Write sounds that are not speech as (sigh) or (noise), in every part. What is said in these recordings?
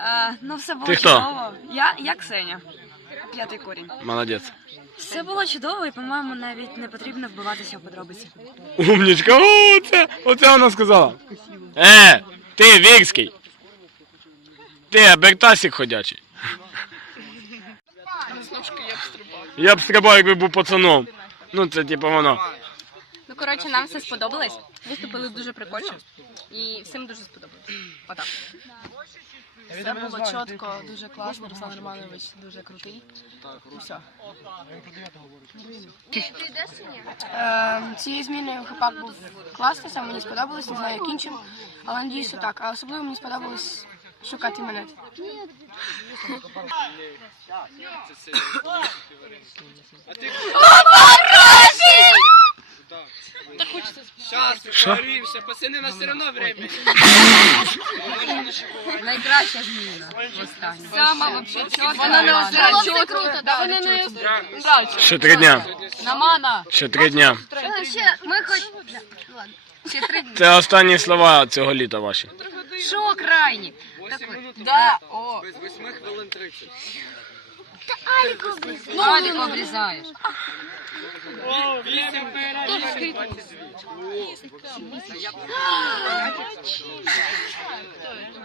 А, ну, все було Ти хто? чудово. Я, я Ксеня. П'ятий корінь. Молодець. Все було чудово і, по-моєму, навіть не потрібно вбиватися в подробиці. Умнічка, о, це, оце вона сказала. Е, ти Вірський. Ти Абертасік ходячий. Я б стрибав, якби був пацаном. Ну, це типу воно. Ну коротше, нам все сподобалось. Виступили дуже прикольно. І всім дуже сподобалось. Отак. Все було чітко, дуже класно. Руслан Романович дуже крутий. І все. Е, цієї зміни хапак був класний, саме мені сподобалось, не знаю як іншим, але надіюсь, що так. А особливо мені сподобалось шукати мене. Що? пацаны, на все равно время. (laughs) Найкраща зміна. Остання. Сама вообще. Вона не Було круто, Да, вони не чітко. Ще три дня. Намана! Ще три дня. Ще ми хоч Це останні слова цього літа ваші. Що крайні? Да, о. Без 8 хвилин 30. Аліку обрізаєш.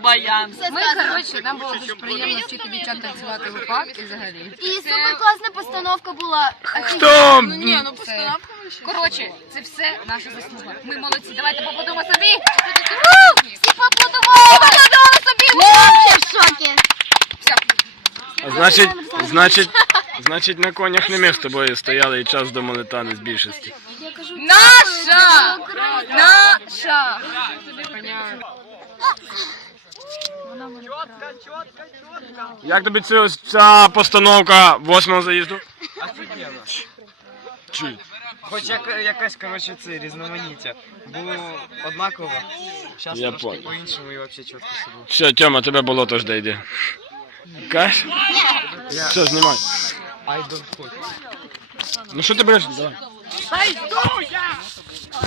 Баян. Ми, коротше, нам було дуже приємно вчити дівчат танцювати в упак і взагалі. І супер класна постановка була. Хто? Ні, ну постановка Коротше, це все наша заслуга. Ми молодці, давайте побудемо собі. Всі! Поаплодували собі! Ми в шокі. Значить, значить, значить, на конях не ми з тобою стояли і час думали танець більшості. Наша! Наша! Як тобі ця, ця постановка восьмого заїзду? Чи? Хоч як, якась, коротше, це різноманіття. Було однаково. Зараз Я трошки понял. по-іншому і взагалі чітко було. Все, Тьома, тебе болото жде йди. Каш? Все, знімай. I don't hold. Ну що ти береш? Давай.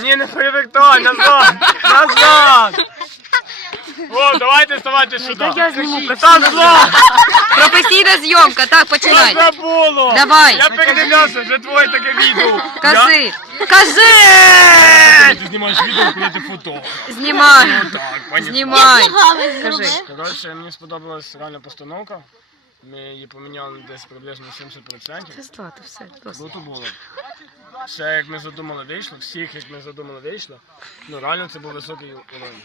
Ні, не перевертай, назад! Назад! О, давайте ставайте сюди. Я зніму, Там зла! Професійна зйомка, так, Що починай. забуло? Давай. Я передивлявся, вже твоє таке відео. Кажи, кажи! Я... Ти знімаєш відео, коли ти фото. Знімай, Так, пані. знімай. Кажи. Коротше, мені сподобалась реальна постановка. Ми її поміняли десь приблизно 70%. Стати, все, Було то було. Все, як ми задумали, вийшло. Всіх, як ми задумали, вийшло. Ну, реально це був високий уровень.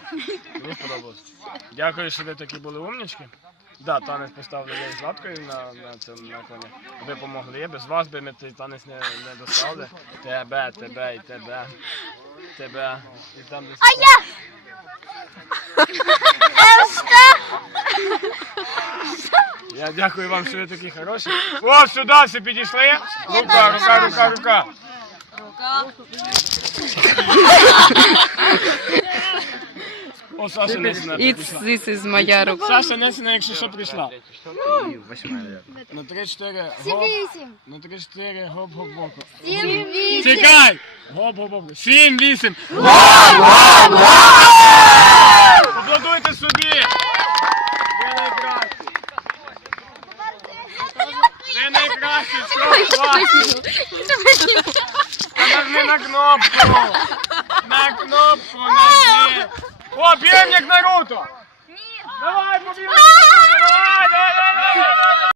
Мені сподобалось. Дякую, що ви такі були умнічки. Да, танець поставили я з Златкою на, на цьому на коні. Ви помогли. Без вас би ми цей танець не, не достали. Тебе, тебе і тебе. Тебе. І там десь. А я! Я дякую вам, що ви такі хороші. О, сюди всі підійшли. Рука, рука, рука, рука. О, Саша Несина підійшла. this is моя рука. Саша Несина, якщо що, прийшла. На 3-4 гоп. На 3-4 гоп, гоп, гоп. Чекай! Гоп, гоп, гоп. 7-8. Поплодуйте собі. Ви найкращі. Ви найкращі, все, класно. Нажми на кнопку. На кнопку нажми. О, б'єм як Наруто. Давай, побігли.